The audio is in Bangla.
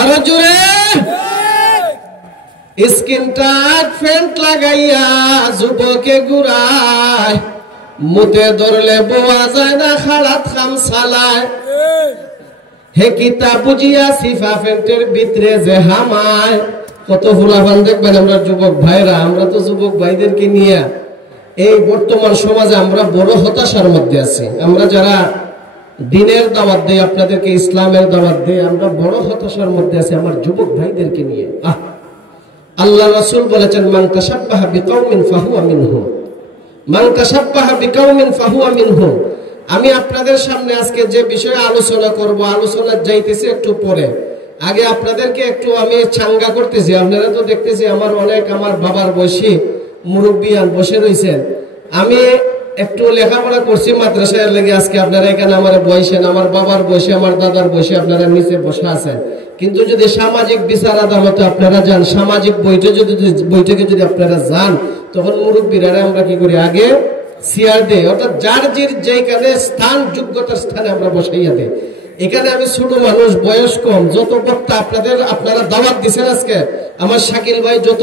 আরো জোরে স্কিন টাচ ফ্যান্ট লাগাইয়া যুবকে ঘুরায় মুতে ধরলে বোয়া যায় না খাড়াত খাম সালায় হে কিতা বুঝিয়া সিফা ফ্যান্টের ভিতরে যে হামায় কত ফুলাফান দেখবেন আমরা যুবক ভাইরা আমরা তো যুবক ভাইদেরকে নিয়ে এই বর্তমান সমাজে আমরা বড় হতাশার মধ্যে আছি আমরা যারা দিনের দাওয়াত দেই আপনাদেরকে ইসলামের দাওয়াত দেই আমরা বড় হতাশার মধ্যে আছি আমার যুবক ভাইদেরকে নিয়ে আল্লাহ রাসূল বলেছেন মান তাশাব্বাহা বিকাউমিন ফাহুয়া মিনহুম মান তাশাব্বাহা বিকাউমিন ফাহুয়া মিনহুম আমি আপনাদের সামনে আজকে যে বিষয়ে আলোচনা করব আলোচনা যাইতেছি একটু পরে আগে আপনাদেরকে একটু আমি চাঙ্গা করতেছি আপনারা তো দেখতেছি আমার অনেক আমার বাবার বয়সী মুরব্বিয়ান বসে রয়েছেন আমি একটু লেখাপড়া করছি মাদ্রাসায় লেগে আজকে আপনারা এখানে আমার বয়সেন আমার বাবার বয়সে আমার দাদার বয়সে আপনারা নিচে বসে আছেন কিন্তু যদি সামাজিক বিচার আদালতে আপনারা যান সামাজিক বৈঠকে যদি আপনারা যান তখন মুরব্বীরা আমরা কি করি আগে চেয়ার দেই অর্থাৎ যার যেখানে স্থান যোগ্যতার স্থানে আমরা বসাইয়া দেই এখানে আমি ছোট মানুষ বয়স কম যত বক্তা আপনারা দাওয়াত দিচ্ছেন আজকে আমার শাকিল ভাই যত